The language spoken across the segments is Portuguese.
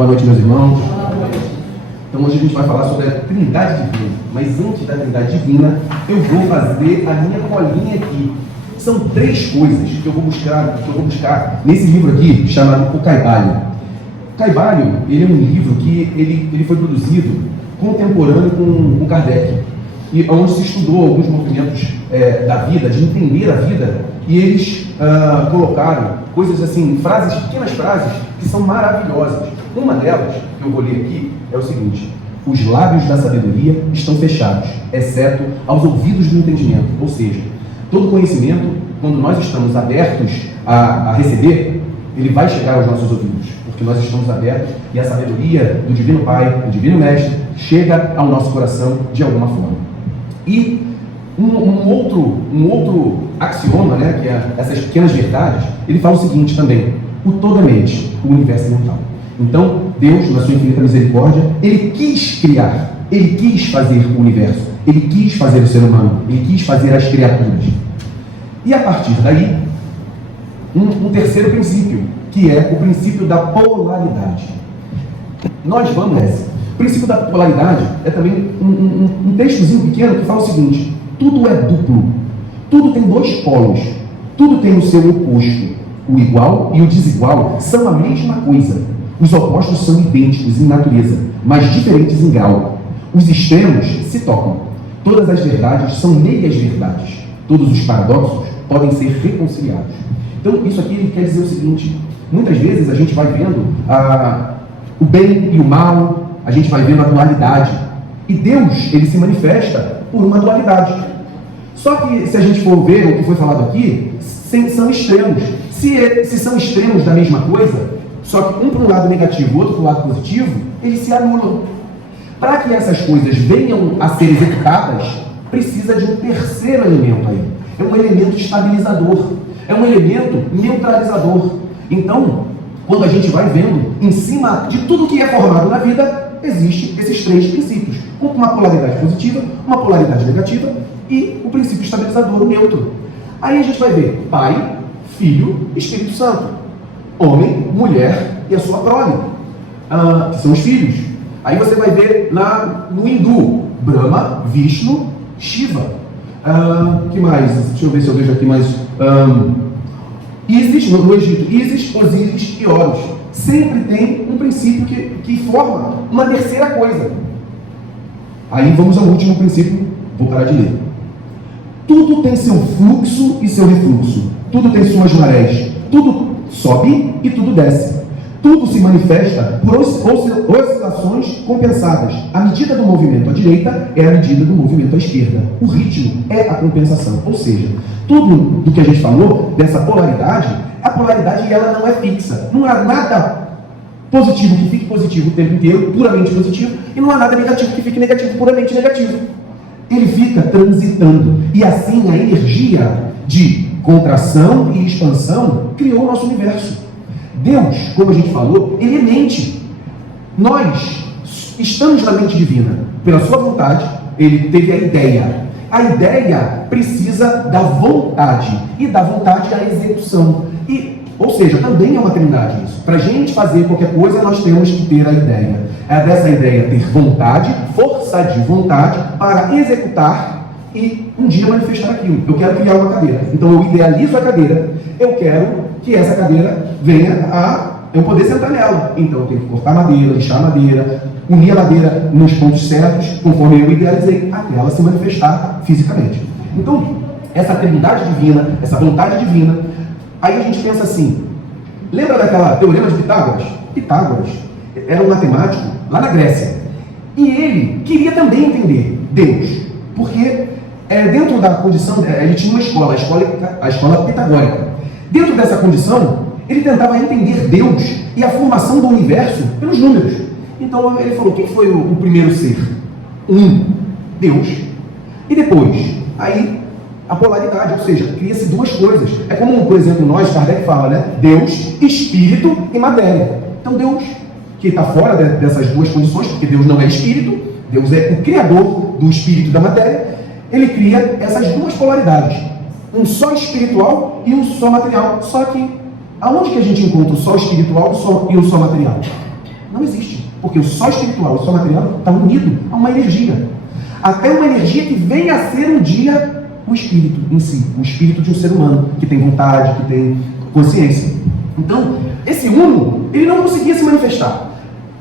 Boa noite, meus irmãos. Então hoje a gente vai falar sobre a Trindade Divina. Mas antes da Trindade Divina, eu vou fazer a minha colinha aqui. São três coisas que eu vou buscar nesse livro aqui, chamado O Caibalho. O Caibalho, ele é um livro que ele foi produzido contemporâneo com Kardec, e onde se estudou alguns movimentos da vida, de entender a vida, e eles colocaram coisas assim, pequenas frases, que são maravilhosas. Uma delas, que eu vou ler aqui, é o seguinte: os lábios da sabedoria estão fechados, exceto aos ouvidos do entendimento. Ou seja, todo conhecimento, quando nós estamos abertos a receber, ele vai chegar aos nossos ouvidos, porque nós estamos abertos e a sabedoria do Divino Pai, do Divino Mestre, chega ao nosso coração de alguma forma. E um outro axioma, né, que é essas pequenas verdades, ele fala o seguinte também: o todo é mente, o universo é imortal. Então, Deus, na sua infinita misericórdia, Ele quis criar, Ele quis fazer o universo, Ele quis fazer o ser humano, Ele quis fazer as criaturas. E a partir daí, um terceiro princípio, que é o princípio da polaridade. O princípio da polaridade é também um textozinho pequeno que fala o seguinte: tudo é duplo, tudo tem dois polos, tudo tem o seu oposto. O igual e o desigual são a mesma coisa. Os opostos são idênticos em natureza, mas diferentes em grau. Os extremos se tocam. Todas as verdades são meias verdades. Todos os paradoxos podem ser reconciliados. Então, isso aqui quer dizer o seguinte: muitas vezes a gente vai vendo o bem e o mal, a gente vai vendo a dualidade. E Deus, ele se manifesta por uma dualidade. Só que, se a gente for ver o que foi falado aqui, são extremos. Se são extremos da mesma coisa, só que um para um lado negativo, o outro para o lado positivo, eles se anulam. Para que essas coisas venham a ser executadas, precisa de um terceiro elemento aí. É um elemento estabilizador, é um elemento neutralizador. Então, quando a gente vai vendo, em cima de tudo que é formado na vida, existem esses três princípios: uma polaridade positiva, uma polaridade negativa e o princípio estabilizador, o neutro. Aí a gente vai ver Pai, Filho, Espírito Santo, homem, mulher e a sua prole, que são os filhos. Aí você vai ver no hindu, Brahma, Vishnu, Shiva. Que mais? Deixa eu ver se eu vejo aqui mais. Ísis, no Egito, Ísis, Osíris e Horus. Sempre tem um princípio que forma uma terceira coisa. Aí vamos ao último princípio, vou parar de ler. Tudo tem seu fluxo e seu refluxo. Tudo tem suas marés. Tudo sobe e tudo desce. Tudo se manifesta por oscilações compensadas. A medida do movimento à direita é a medida do movimento à esquerda. O ritmo é a compensação. Ou seja, tudo do que a gente falou, dessa polaridade, a polaridade ela não é fixa. Não há nada positivo que fique positivo o tempo inteiro, puramente positivo, e não há nada negativo que fique negativo, puramente negativo. Ele fica transitando. E assim a energia de contração e expansão criou o nosso universo. Deus, como a gente falou, ele é mente. Nós estamos na mente divina. Pela sua vontade, ele teve a ideia. A ideia precisa da vontade. E da vontade a execução. Ou seja, também é uma trindade isso. Para a gente fazer qualquer coisa, nós temos que ter a ideia. É dessa ideia ter vontade, força de vontade para executar e um dia manifestar aquilo. Eu quero criar uma cadeira. Então eu idealizo a cadeira. Eu quero que essa cadeira venha a eu poder sentar nela. Então eu tenho que cortar madeira, lixar madeira, unir a madeira nos pontos certos, conforme eu idealizei, até ela se manifestar fisicamente. Então, essa trindade divina, essa vontade divina, aí a gente pensa assim: lembra daquela teorema de Pitágoras? Pitágoras era um matemático lá na Grécia. E ele queria também entender Deus, porque dentro da condição, ele tinha uma escola, a escola pitagórica. Dentro dessa condição, ele tentava entender Deus e a formação do universo pelos números. Então ele falou: quem foi o primeiro ser? Deus. E depois, aí a polaridade, ou seja, cria-se duas coisas. É como, por exemplo, Kardec fala, né? Deus, espírito e matéria. Então Deus, que está fora dessas duas condições, porque Deus não é espírito, Deus é o criador do espírito e da matéria, ele cria essas duas polaridades. Um só espiritual e um só material. Só que, aonde que a gente encontra o só espiritual e o só material? Não existe. Porque o só espiritual e o só material está unido a uma energia. Até uma energia que venha a ser um dia o espírito em si. O espírito de um ser humano, que tem vontade, que tem consciência. Então, esse uno, ele não conseguia se manifestar.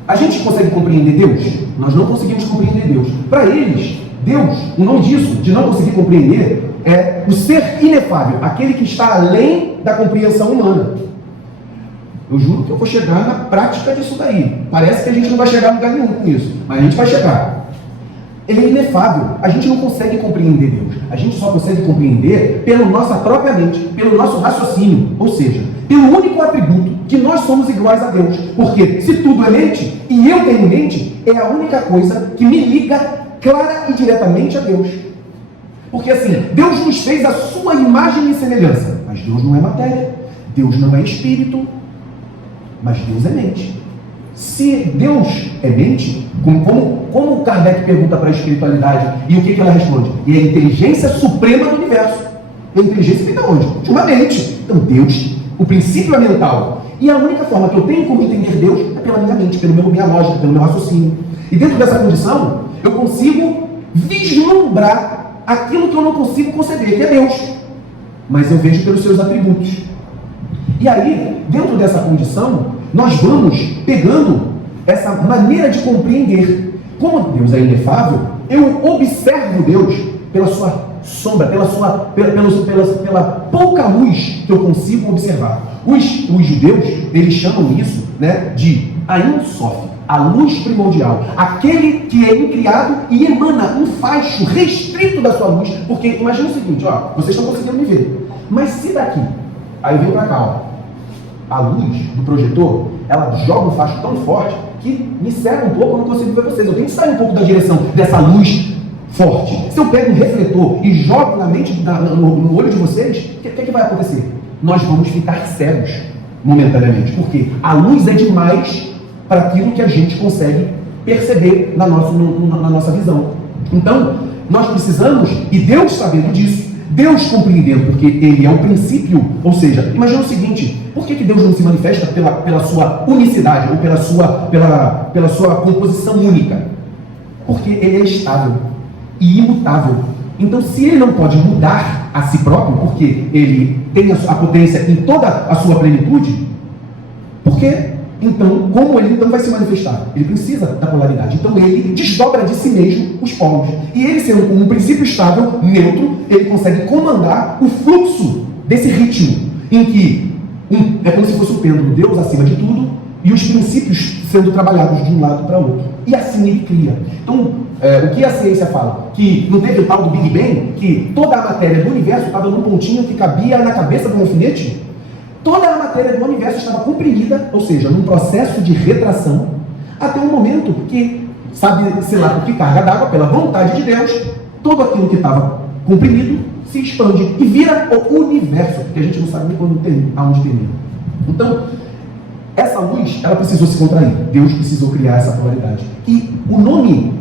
A gente consegue compreender Deus? Nós não conseguimos compreender Deus. Para eles, Deus, o nome disso, de não conseguir compreender, é o ser inefável, aquele que está além da compreensão humana. Eu juro que eu vou chegar na prática disso daí. Parece que a gente não vai chegar a lugar nenhum com isso, mas a gente vai chegar. Ele é inefável. A gente não consegue compreender Deus. A gente só consegue compreender pela nossa própria mente, pelo nosso raciocínio, ou seja, pelo único atributo que nós somos iguais a Deus. Porque se tudo é mente e eu tenho mente, é a única coisa que me liga clara e diretamente a Deus. Porque assim, Deus nos fez a sua imagem e semelhança, mas Deus não é matéria, Deus não é espírito, mas Deus é mente. Se Deus é mente, como Kardec pergunta para a espiritualidade, e o que ela responde? E a inteligência suprema do universo. E a inteligência vem de onde? De uma mente. Então Deus, o princípio é mental. E a única forma que eu tenho como entender Deus é pela minha mente, pela minha lógica, pelo meu raciocínio. E dentro dessa condição, eu consigo vislumbrar aquilo que eu não consigo conceber, que é Deus. Mas eu vejo pelos seus atributos. E aí, dentro dessa condição, nós vamos pegando essa maneira de compreender. Como Deus é inefável, eu observo Deus pela sua sombra, pela pouca luz que eu consigo observar. Os judeus, eles chamam isso, né, de Ein Sof, a luz primordial, aquele que é incriado e emana um faixo restrito da sua luz. Porque imagina o seguinte, ó, vocês estão conseguindo me ver, mas se daqui, aí vem para cá, ó, a luz do projetor, ela joga um facho tão forte que me cega um pouco, eu não consigo ver vocês. Eu tenho que sair um pouco da direção dessa luz forte. Se eu pego um refletor e jogo na mente, no olho de vocês, o que vai acontecer? Nós vamos ficar cegos momentaneamente, porque a luz é demais para aquilo que a gente consegue perceber na nossa visão. Então, nós precisamos, e Deus sabendo disso, Deus compreendendo, porque Ele é o princípio, ou seja, imagina o seguinte, por que Deus não se manifesta pela sua unicidade, ou pela sua composição única? Porque Ele é estável e imutável. Então, se Ele não pode mudar a si próprio, porque Ele tem a potência em toda a sua plenitude, por quê? Então, como Ele então vai se manifestar? Ele precisa da polaridade. Então, Ele desdobra de si mesmo os polos. E Ele, sendo como um princípio estável, neutro, Ele consegue comandar o fluxo desse ritmo, em que é como se fosse um pêndulo, Deus acima de tudo, e os princípios sendo trabalhados de um lado para o outro. E assim Ele cria. Então, o que a ciência fala? Que não teve o tal do Big Bang, que toda a matéria do universo estava num pontinho que cabia na cabeça do alfinete? Toda a matéria do universo estava comprimida, ou seja, num processo de retração, até um momento que, sabe-se lá por que carga d'água, pela vontade de Deus, tudo aquilo que estava comprimido se expande e vira o universo, que a gente não sabe nem quando tem, aonde termina. Então, essa luz, ela precisou se contrair. Deus precisou criar essa polaridade. E o nome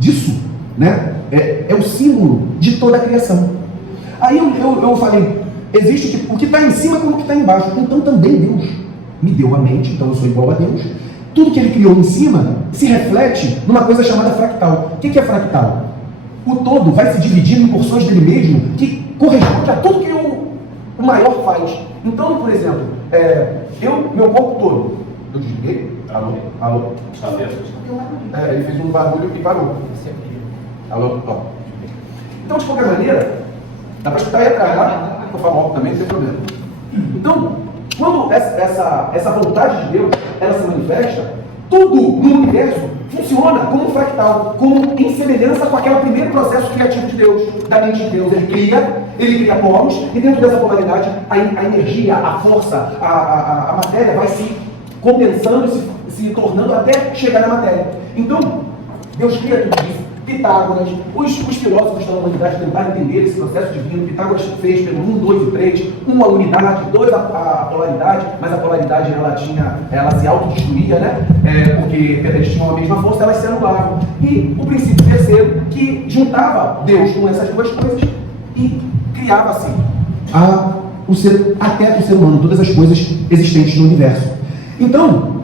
disso, né, é o símbolo de toda a criação. Aí eu falei, existe o que está em cima como o que está embaixo. Então também Deus me deu a mente, então eu sou igual a Deus. Tudo que Ele criou em cima se reflete numa coisa chamada fractal. O que é fractal? O todo vai se dividindo em porções dele mesmo que corresponde a tudo que o maior faz. Então, por exemplo, meu corpo todo, eu desliguei? Alô? Está aberto? Ele fez um barulho e parou. Alô? Ó. Então, de qualquer maneira, dá para escutar aí atrás, tá? Eu falo alto também, não tem problema. Então, quando essa vontade de Deus, ela se manifesta, tudo no universo funciona como um fractal, como em semelhança com aquele primeiro processo criativo de Deus, da mente de Deus. Ele cria polos, e dentro dessa polaridade, a energia, a força, a matéria vai se condensando, se tornando até chegar na matéria. Então, Deus cria tudo isso. Pitágoras, os filósofos da humanidade tentaram entender esse processo divino. Pitágoras fez pelo 1, 2 e 3, 1 a unidade, 2 a polaridade, mas a polaridade ela se autodestruía, né? Porque eles tinham a mesma força, elas se anulavam. E o princípio terceiro, que juntava Deus com essas duas coisas e criava assim até o ser humano, todas as coisas existentes no universo. Então,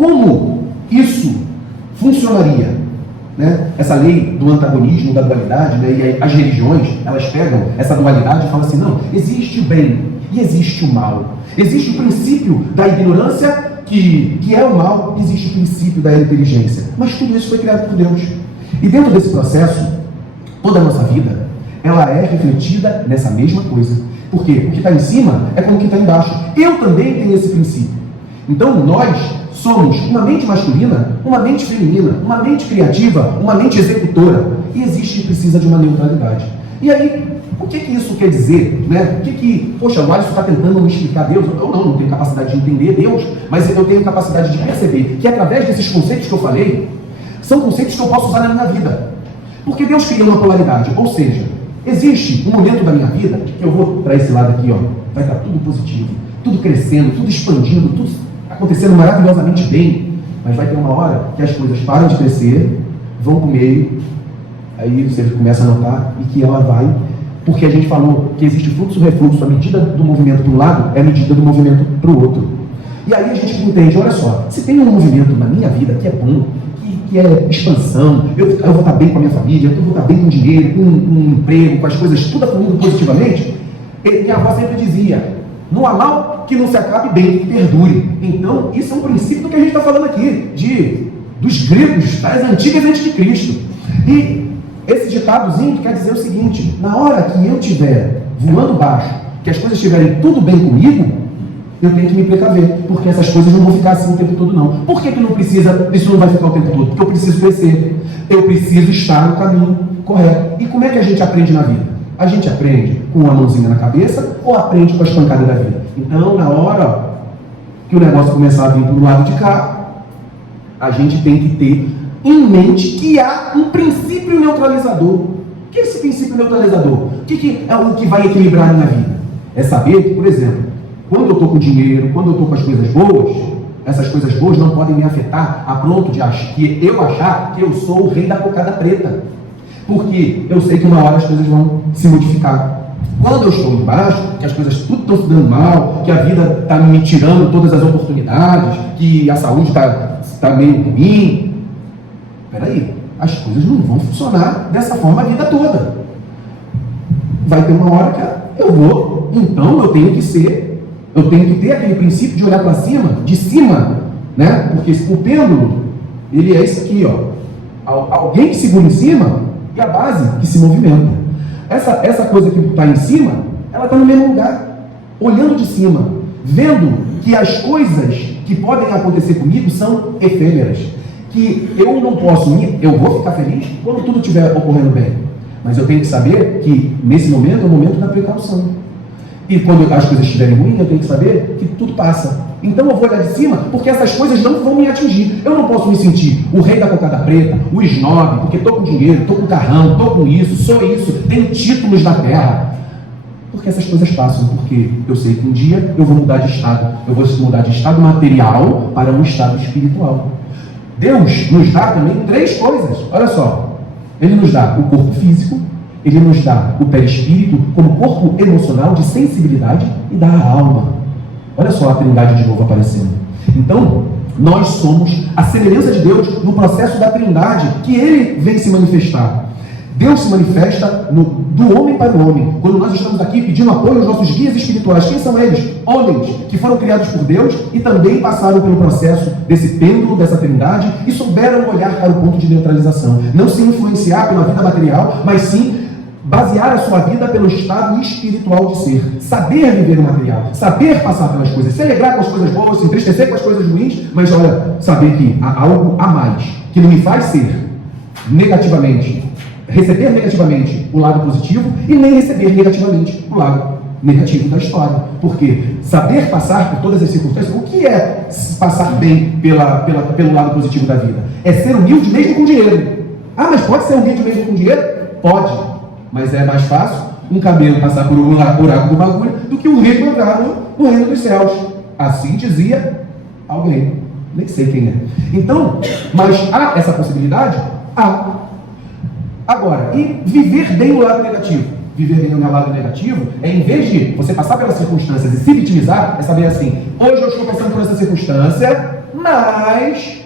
Como isso funcionaria? Né? Essa lei do antagonismo, da dualidade, né? E as religiões, elas pegam essa dualidade e falam assim, não, existe o bem e existe o mal. Existe o princípio da ignorância, que é o mal, existe o princípio da inteligência. Mas tudo isso foi criado por Deus. E dentro desse processo, toda a nossa vida, ela é refletida nessa mesma coisa. Por quê? O que está em cima é como o que está embaixo. Eu também tenho esse princípio. Então nós somos uma mente masculina, uma mente feminina, uma mente criativa, uma mente executora. E existe e precisa de uma neutralidade. E aí, o que isso quer dizer? Né? Poxa, o Alisson está tentando me explicar Deus. Eu não tenho capacidade de entender Deus, mas eu tenho capacidade de perceber que através desses conceitos que eu falei, são conceitos que eu posso usar na minha vida. Porque Deus cria uma polaridade, ou seja, existe um momento da minha vida que eu vou para esse lado aqui, ó, vai estar tudo positivo, tudo crescendo, tudo expandindo, tudo acontecendo maravilhosamente bem, mas vai ter uma hora que as coisas param de crescer, vão para o meio, aí você começa a notar e que ela vai, porque a gente falou que existe fluxo e refluxo, a medida do movimento para um lado é a medida do movimento para o outro. E aí a gente entende, olha só, se tem um movimento na minha vida que é bom, que é expansão, eu vou estar bem com a minha família, eu vou estar bem com o dinheiro, com um emprego, com as coisas tudo fluindo positivamente, minha avó sempre dizia, não há mal que não se acabe bem, que perdure. Então, isso é um princípio do que a gente está falando aqui, dos gregos, das antigas antes de Cristo. E esse ditadozinho quer dizer o seguinte, na hora que eu estiver voando baixo, que as coisas estiverem tudo bem comigo, eu tenho que me precaver, porque essas coisas não vão ficar assim o tempo todo não. Por que não precisa, isso não vai ficar o tempo todo? Porque eu preciso crescer, eu preciso estar no caminho correto. E como é que a gente aprende na vida? A gente aprende com uma mãozinha na cabeça ou aprende com as pancadas da vida? Então, na hora que o negócio começar a vir do lado de cá, a gente tem que ter em mente que há um princípio neutralizador. O que é esse princípio neutralizador? O que é o que vai equilibrar a minha vida? É saber que, por exemplo, quando eu estou com dinheiro, quando eu estou com as coisas boas, essas coisas boas não podem me afetar a ponto de achar que eu sou o rei da cocada preta. Porque eu sei que uma hora as coisas vão se modificar. Quando eu estou embaixo, que as coisas tudo estão se dando mal, que a vida está me tirando todas as oportunidades, que a saúde está meio ruim, peraí, as coisas não vão funcionar dessa forma a vida toda. Vai ter uma hora que então eu tenho que ter aquele princípio de olhar para cima, de cima, né? Porque o pêndulo, ele é esse aqui, ó. Alguém que segura em cima e a base que se movimenta. Essa coisa que está em cima, ela está no mesmo lugar, olhando de cima, vendo que as coisas que podem acontecer comigo são efêmeras, que eu não posso eu vou ficar feliz quando tudo estiver ocorrendo bem, mas eu tenho que saber que nesse momento é o momento da precaução. E quando as coisas estiverem ruins, eu tenho que saber que tudo passa. Então eu vou olhar de cima, porque essas coisas não vão me atingir. Eu não posso me sentir o rei da cocada preta, o snob, porque estou com dinheiro, estou com carrão, estou com isso, sou isso, tenho títulos na terra. Porque essas coisas passam, porque eu sei que um dia eu vou mudar de estado. Eu vou mudar de estado material para um estado espiritual. Deus nos dá também 3 coisas. Olha só, Ele nos dá o corpo físico, Ele nos dá o perispírito como corpo emocional de sensibilidade e dá a alma. Olha só a Trindade de novo aparecendo. Então, nós somos a semelhança de Deus no processo da Trindade que Ele vem se manifestar. Deus se manifesta do homem para o homem. Quando nós estamos aqui pedindo apoio aos nossos guias espirituais, quem são eles? Homens que foram criados por Deus e também passaram pelo processo desse pêndulo, dessa Trindade e souberam olhar para o ponto de neutralização. Não se influenciar pela vida material, mas sim basear a sua vida pelo estado espiritual de ser. Saber viver o material, saber passar pelas coisas, se alegrar com as coisas boas, se entristecer com as coisas ruins, mas olha, saber que há algo a mais, que não me faz ser negativamente, receber negativamente o lado positivo e nem receber negativamente o lado negativo da história. Porque saber passar por todas as circunstâncias, o que é passar bem pelo lado positivo da vida? É ser humilde mesmo com dinheiro. Ah, mas pode ser humilde mesmo com dinheiro? Pode. Mas é mais fácil um camelo passar por um buraco do bagulho do que um rico entrar no reino dos céus. Assim dizia alguém. Nem sei quem é. Então, mas há essa possibilidade? Há. Agora, e viver bem o lado negativo? Viver bem o lado negativo é, em vez de você passar pelas circunstâncias e se vitimizar, é saber assim, hoje eu estou passando por essa circunstância, mas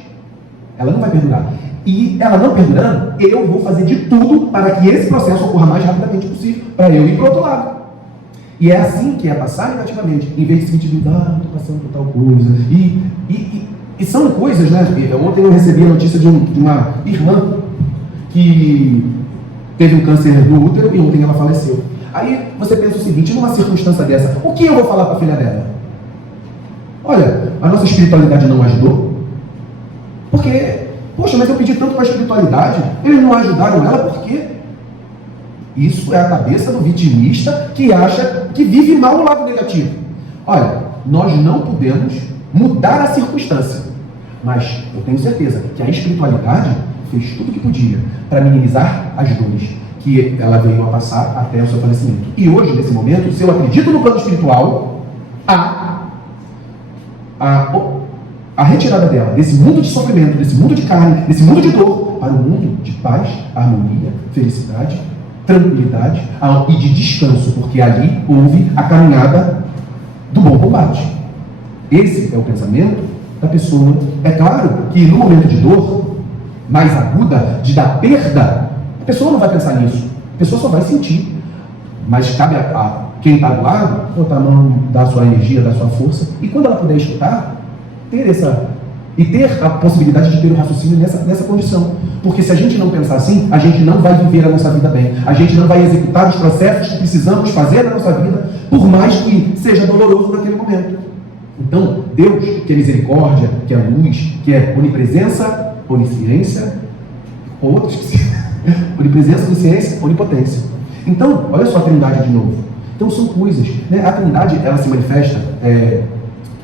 ela não vai perdurar. E ela não perdurando, eu vou fazer de tudo para que esse processo ocorra mais rapidamente possível, para eu ir para o outro lado. E é assim que é passar negativamente, em vez de se sentir, estou passando por tal coisa. E são coisas, né? Ontem eu recebi a notícia de uma irmã que teve um câncer no útero e ontem ela faleceu. Aí você pensa o seguinte, numa circunstância dessa, o que eu vou falar para a filha dela? Olha, a nossa espiritualidade não ajudou. Porque, poxa, mas eu pedi tanto para a espiritualidade, eles não ajudaram ela, por quê? Isso é a cabeça do vitimista que acha que vive mal o lado negativo. Olha, nós não podemos mudar a circunstância, mas eu tenho certeza que a espiritualidade fez tudo o que podia para minimizar as dores que ela veio a passar até o seu falecimento. E hoje, nesse momento, se eu acredito no plano espiritual, a retirada dela desse mundo de sofrimento, desse mundo de carne, desse mundo de dor, para um mundo de paz, harmonia, felicidade, tranquilidade e de descanso, porque ali houve a caminhada do bom combate. Esse é o pensamento da pessoa. É claro que no momento de dor mais aguda, de dar perda, a pessoa não vai pensar nisso, a pessoa só vai sentir. Mas cabe a quem está do lado botar a mão, dar a sua energia, dar a sua força, e quando ela puder escutar, ter a possibilidade de ter um raciocínio nessa condição. Porque se a gente não pensar assim, a gente não vai viver a nossa vida bem, a gente não vai executar os processos que precisamos fazer na nossa vida, por mais que seja doloroso naquele momento. Então, Deus, que é misericórdia, que é luz, que é onipresença, onisciência, onipresença, onisciência, onipotência. Então, olha só a Trindade de novo. Então são coisas, né? A Trindade, ela se manifesta,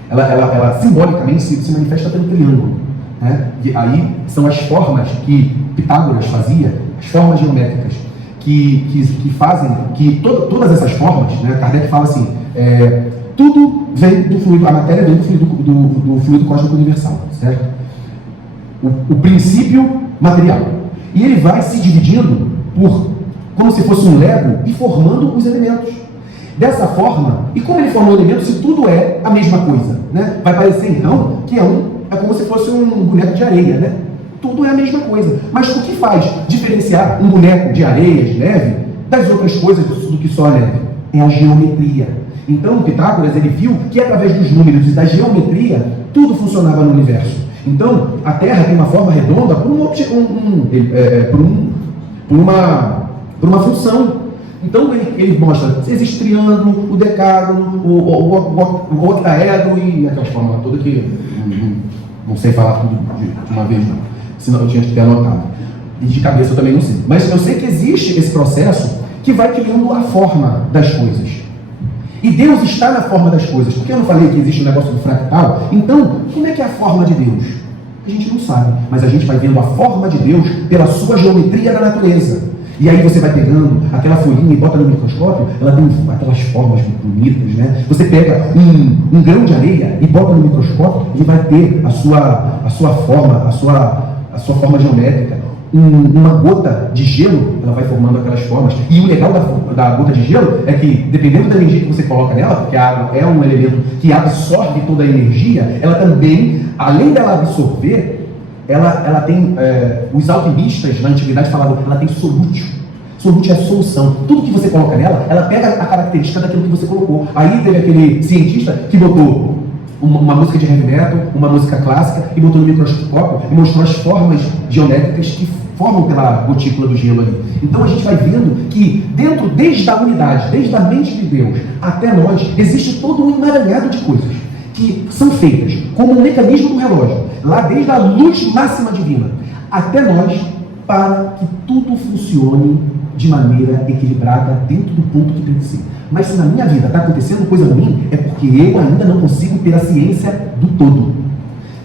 ela simbolicamente se manifesta pelo triângulo, né? E aí são as formas que Pitágoras fazia, as formas geométricas, que fazem, que todas essas formas, né? Kardec fala assim, tudo vem do fluido, a matéria vem do fluido cósmico universal, certo? O princípio material. E ele vai se dividindo como se fosse um Lego e formando os elementos. Dessa forma, e como ele formou elementos, se tudo é a mesma coisa, né? Vai parecer então que é como se fosse um boneco de areia, né? Tudo é a mesma coisa. Mas o que faz diferenciar um boneco de areia, de neve, das outras coisas do que só a neve? É a geometria. Então, Pitágoras, ele viu que através dos números e da geometria, tudo funcionava no universo. Então, a Terra tem uma forma redonda por uma função. Então, ele mostra se existe triângulo, o decágono, o octaedro e aquelas formas todas que não sei falar tudo de uma vez, não. Senão eu tinha que ter anotado. E de cabeça eu também não sei. Mas eu sei que existe esse processo que vai criando a forma das coisas. E Deus está na forma das coisas. Porque eu não falei que existe o negócio do fractal? Então, como é que é a forma de Deus? A gente não sabe. Mas a gente vai vendo a forma de Deus pela sua geometria da natureza. E aí você vai pegando aquela folhinha e bota no microscópio, ela tem aquelas formas bonitas, né? Você pega um grão de areia e bota no microscópio e vai ter a sua forma geométrica. Uma gota de gelo, ela vai formando aquelas formas. E o legal da gota de gelo é que, dependendo da energia que você coloca nela, porque a água é um elemento que absorve toda a energia, ela também, além dela absorver, ela tem, os alquimistas na antiguidade falavam, ela tem solútil. Solútil é a solução. Tudo que você coloca nela, ela pega a característica daquilo que você colocou. Aí teve aquele cientista que botou uma música de heavy metal, uma música clássica, e botou no microscópio e mostrou as formas geométricas que formam pela gotícula do gelo ali. Então a gente vai vendo que desde a unidade, desde a mente de Deus até nós, existe todo um emaranhado de coisas que são feitas como um mecanismo do relógio, lá desde a luz máxima divina até nós, para que tudo funcione de maneira equilibrada dentro do ponto que tem que ser. Mas se na minha vida está acontecendo coisa ruim, é porque eu ainda não consigo ter a ciência do todo.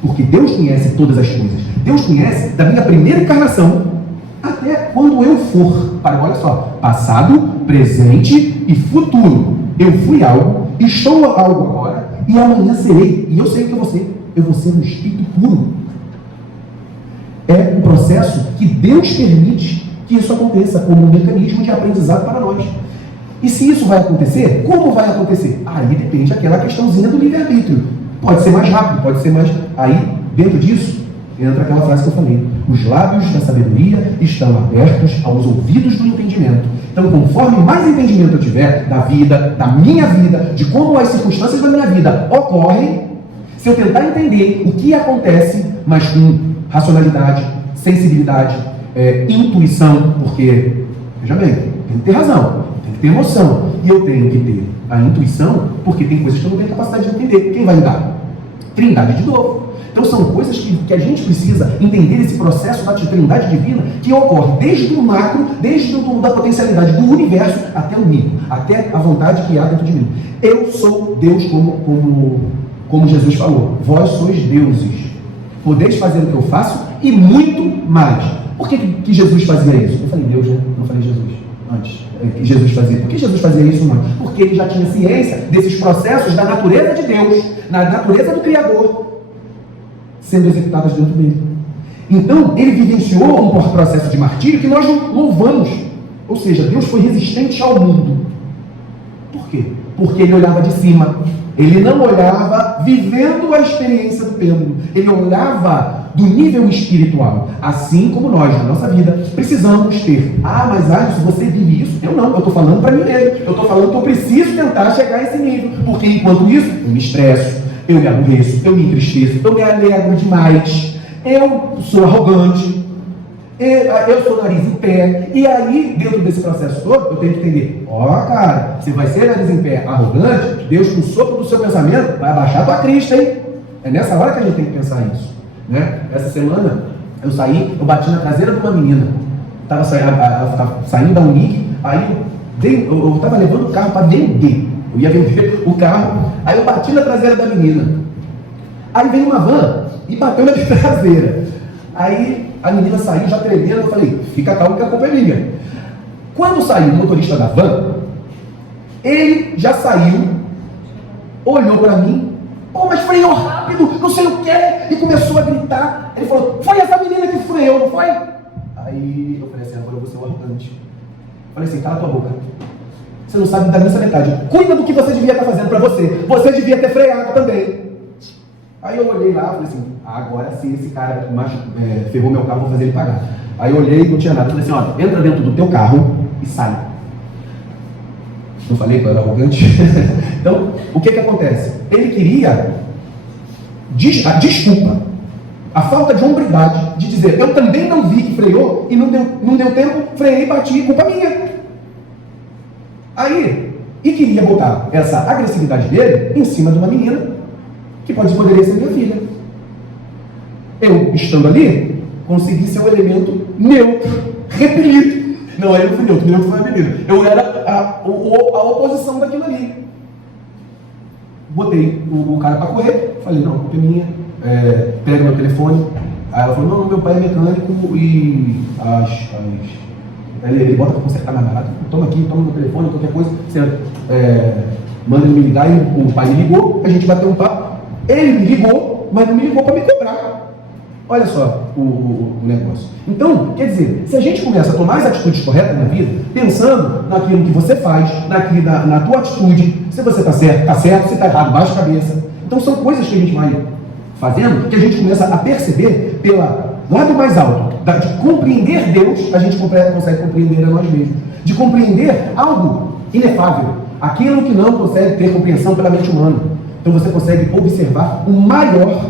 Porque Deus conhece todas as coisas. Deus conhece da minha primeira encarnação até quando eu for. Olha só, passado, presente e futuro. Eu fui algo, estou algo agora, e amanhã serei. E eu sei o que eu vou ser. Eu vou ser um espírito puro. É um processo que Deus permite que isso aconteça como um mecanismo de aprendizado para nós. E se isso vai acontecer, como vai acontecer? Aí depende daquela questãozinha do livre-arbítrio. Pode ser mais rápido, pode ser mais... Aí dentro disso, entra aquela frase que eu falei: os lábios da sabedoria estão abertos aos ouvidos do entendimento. Então, conforme mais entendimento eu tiver da vida, da minha vida, de como as circunstâncias da minha vida ocorrem, se eu tentar entender o que acontece, mas com racionalidade, sensibilidade, intuição, porque, veja bem, tem que ter razão, tem que ter emoção, e eu tenho que ter a intuição, porque tem coisas que eu não tenho capacidade de entender. Quem vai me dar? Trindade de novo. Então são coisas que a gente precisa entender, esse processo da trindade divina, que ocorre desde o macro, desde da potencialidade do universo até o micro, até a vontade que há dentro de mim. Eu sou Deus, como Jesus falou: vós sois deuses, podeis fazer o que eu faço e muito mais. Por que Jesus fazia isso? Eu falei Deus, né? Não falei Jesus antes. Que Jesus fazia. Por que Jesus fazia isso, não? Porque ele já tinha ciência desses processos da natureza de Deus, na natureza do Criador, sendo executadas dentro dele. Então, ele vivenciou um processo de martírio que nós louvamos. Ou seja, Deus foi resistente ao mundo. Por quê? Porque ele olhava de cima. Ele não olhava vivendo a experiência do pêndulo. Ele olhava do nível espiritual. Assim como nós, na nossa vida, precisamos ter. Mas se você vive isso, eu não. Eu estou falando para mim mesmo. Eu estou falando que eu preciso tentar chegar a esse nível. Porque enquanto isso, eu me estresso, eu me aborreço, eu me entristeço, eu me alegro demais, eu sou arrogante, eu sou nariz em pé. E aí, dentro desse processo todo, eu tenho que entender: cara, você vai ser nariz em pé, arrogante, Deus, com o sopro do seu pensamento, vai abaixar a tua crista, hein? É nessa hora que a gente tem que pensar isso, né? Essa semana, eu bati na traseira de uma menina, ela estava saindo da Unic, aí eu estava levando o carro para vender. Eu ia vender o carro, aí eu bati na traseira da menina. Aí veio uma van e bateu na minha traseira. Aí a menina saiu já tremendo, eu falei: fica calmo que a culpa é minha. Quando saiu o motorista da van, ele já saiu, olhou para mim: mas freou rápido, não sei o que, e começou a gritar. Ele falou: foi essa menina que freou, não foi? Aí eu falei assim: agora eu vou ser um arrogante. Falei assim: cala tua boca. Você não sabe da minha metade. Cuida do que você devia estar fazendo para você. Você devia ter freado também. Aí eu olhei lá e falei assim: agora sim, esse cara ferrou meu carro, vou fazer ele pagar. Aí eu olhei e não tinha nada. Eu falei assim: entra dentro do teu carro e sai. Não falei que eu era arrogante? Então, o que acontece? Ele queria a desculpa, a falta de hombridade de dizer: eu também não vi que freou e não deu tempo, freiei e bati, culpa minha. Aí, e queria botar essa agressividade dele em cima de uma menina que poderia ser minha filha. Eu, estando ali, consegui ser um elemento neutro, repelido. Não, eu não fui neutro foi a menina. Eu era a oposição daquilo ali. Botei o cara para correr, falei: não, a culpa é minha, pega meu telefone. Aí ela falou: não, meu pai é mecânico e ele bota para consertar mais barato. Toma aqui, toma meu telefone, qualquer coisa, você manda ele me ligar. E o pai me ligou, a gente bateu um papo. Ele me ligou, mas não me ligou para me cobrar. Olha só o negócio. Então, quer dizer, se a gente começa a tomar as atitudes corretas na vida, pensando naquilo que você faz, na tua atitude, se você está certo, se está errado, baixa a cabeça. Então são coisas que a gente vai fazendo, que a gente começa a perceber pelo lado mais alto, de compreender Deus, a gente consegue compreender a nós mesmos. De compreender algo inefável, aquilo que não consegue ter compreensão pela mente humana. Então você consegue observar o maior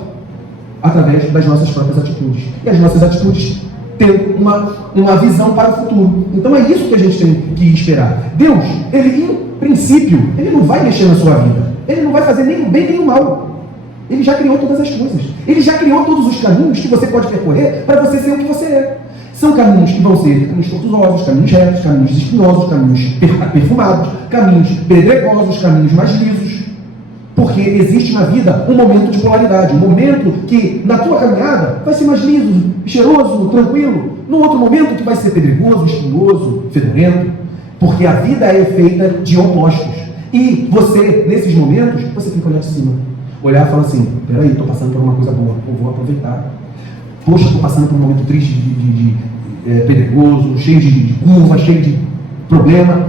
através das nossas próprias atitudes. E as nossas atitudes têm uma visão para o futuro. Então é isso que a gente tem que esperar. Deus, ele em princípio, ele não vai mexer na sua vida. Ele não vai fazer nem o bem nem o mal. Ele já criou todas as coisas. Ele já criou todos os caminhos que você pode percorrer para você ser o que você é. São caminhos que vão ser caminhos tortuosos, caminhos retos, caminhos espinhosos, caminhos perfumados, caminhos pedregosos, caminhos mais lisos. Porque existe na vida um momento de polaridade, um momento que na tua caminhada vai ser mais liso, cheiroso, tranquilo. Num outro momento que vai ser pedregoso, espinhoso, fedorento. Porque a vida é feita de opostos. E você, nesses momentos, você tem que olhar de cima. Olhar e falar assim: peraí, estou passando por uma coisa boa, eu vou aproveitar. Poxa, estou passando por um momento triste, pedregoso, cheio de curva, cheio de problema.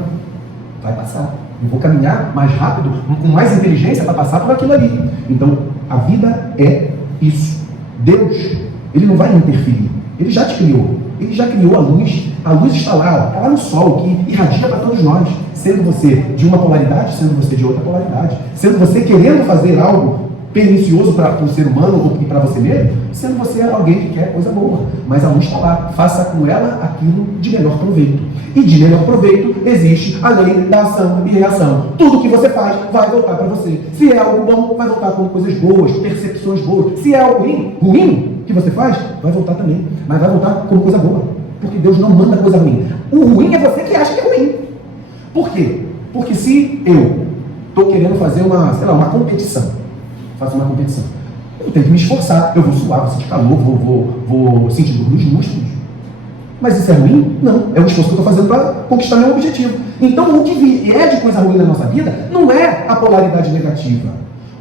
Vai passar. Eu vou caminhar mais rápido, com mais inteligência para passar por aquilo ali. Então, a vida é isso. Deus, Ele não vai interferir. Ele já te criou. Ele já criou a luz. A luz está lá no sol, que irradia para todos nós. Sendo você de uma polaridade, sendo você de outra polaridade. Sendo você querendo fazer algo pernicioso para o ser humano e para você mesmo, sendo você alguém que quer coisa boa. Mas a luz está lá. Faça com ela aquilo de melhor proveito. E de melhor proveito existe a lei da ação e reação. Tudo que você faz vai voltar para você. Se é algo bom, vai voltar com coisas boas, percepções boas. Se é algo ruim que você faz, vai voltar também. Mas vai voltar como coisa boa. Porque Deus não manda coisa ruim. O ruim é você que acha que é ruim. Por quê? Porque se eu estou querendo fazer uma competição, faço uma competição, eu tenho que me esforçar, eu vou suar, vou sentir calor, vou sentir dor nos músculos. Mas isso é ruim? Não, é um esforço que eu estou fazendo para conquistar meu objetivo. Então o que é de coisa ruim na nossa vida não é a polaridade negativa.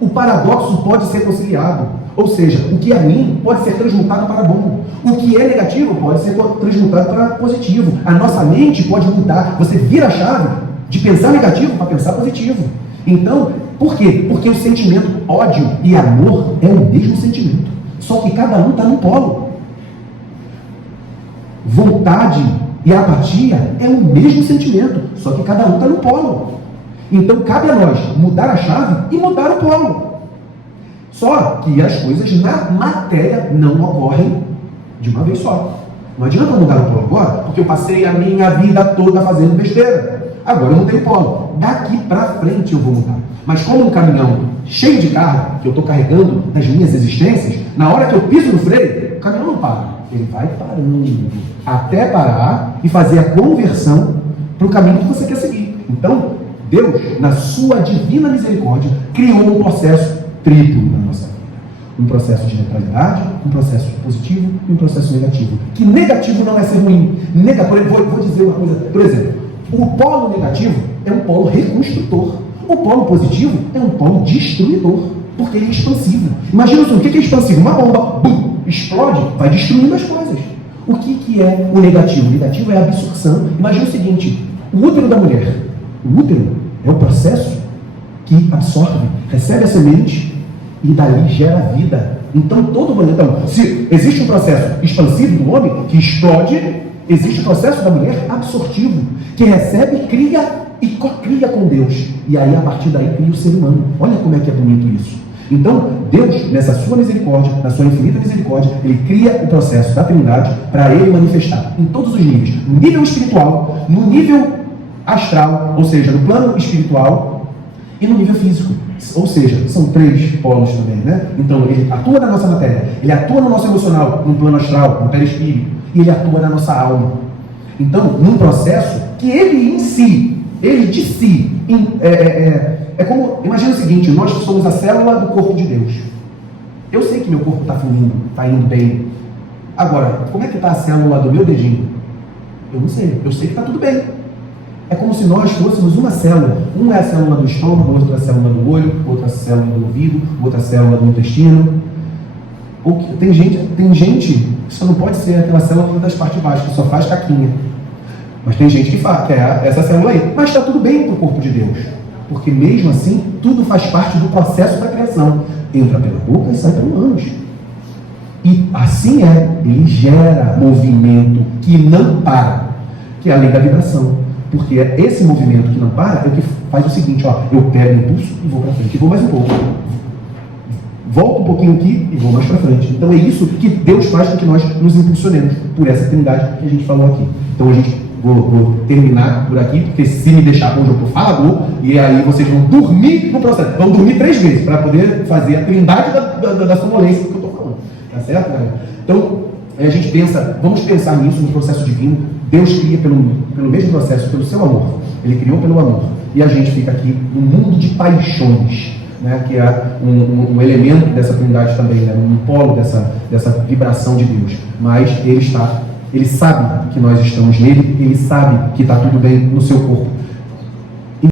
O paradoxo pode ser conciliado, ou seja, o que é ruim pode ser transmutado para bom. O que é negativo pode ser transmutado para positivo. A nossa mente pode mudar, você vira a chave de pensar negativo para pensar positivo. Então, por quê? Porque o sentimento ódio e amor é o mesmo sentimento. Só que cada um está num polo. Vontade e apatia é o mesmo sentimento. Só que cada um está num polo. Então, cabe a nós mudar a chave e mudar o polo. Só que as coisas na matéria não ocorrem de uma vez só. Não adianta eu mudar o polo agora, porque eu passei a minha vida toda fazendo besteira. Agora eu mudei o polo. Daqui para frente eu vou mudar. Mas como um caminhão cheio de carga, que eu estou carregando das minhas existências, na hora que eu piso no freio, o caminhão não para. Ele vai parando. Até parar e fazer a conversão para o caminho que você quer seguir. Então, Deus, na sua divina misericórdia, criou um processo triplo na nossa vida. Um processo de neutralidade, um processo positivo e um processo negativo. Que negativo não é ser ruim. Vou dizer uma coisa, por exemplo, o polo negativo é um polo reconstrutor. O polo positivo é um polo destruidor, porque ele é expansivo. Imagina o que é expansivo? Uma bomba, bum, explode, vai destruindo as coisas. O que é o negativo? O negativo é a absorção. Imagina o seguinte, o útero da mulher. O útero é o processo que absorve, recebe a semente e dali gera vida. Então, se existe um processo expansivo do homem, que explode, existe o processo da mulher absortivo, que recebe, cria e co-cria com Deus. E aí, a partir daí, cria o ser humano. Olha como é que é bonito isso. Então, Deus, nessa sua misericórdia, na sua infinita misericórdia, Ele cria o processo da Trindade para Ele manifestar em todos os níveis. No nível espiritual, no nível astral, ou seja, no plano espiritual, e no nível físico. Ou seja, são 3 polos também, né? Então, Ele atua na nossa matéria, Ele atua no nosso emocional, no plano astral, no perispírito, e Ele atua na nossa alma. Então, num processo que Ele em si, Ele de si, é como, imagina o seguinte, nós somos a célula do corpo de Deus. Eu sei que meu corpo está fluindo, está indo bem. Agora, como é que está a célula do meu dedinho? Eu não sei, eu sei que está tudo bem. É como se nós fôssemos uma célula. Uma é a célula do estômago, outra é a célula do olho, outra é a célula do ouvido, outra é a célula do intestino. Tem gente que só não pode ser aquela célula das partes baixas, que só faz caquinha. Mas tem gente que quer essa célula aí. Mas está tudo bem para o corpo de Deus. Porque mesmo assim, tudo faz parte do processo da criação. Entra pela boca e sai pelo ânus. E assim ele gera movimento que não para, que é a lei da vibração. Porque esse movimento que não para é o que faz o seguinte, eu pego o impulso e vou para frente, e vou mais um pouco. Volto um pouquinho aqui e vou mais para frente. Então é isso que Deus faz com que nós nos impulsionemos por essa trindade que a gente falou aqui. Então vou terminar por aqui, porque se me deixar hoje eu estou falador, e aí vocês vão dormir no processo. Vão dormir 3 vezes para poder fazer a trindade da sonolência que eu estou falando. Tá certo, galera? Então, a gente vamos pensar nisso, no processo divino. Deus cria pelo mesmo processo, pelo seu amor. Ele criou pelo amor. E a gente fica aqui no mundo de paixões, né? Que é um elemento dessa trindade também, né? Um polo dessa vibração de Deus. Mas Ele sabe que nós estamos nele, Ele sabe que está tudo bem no seu corpo.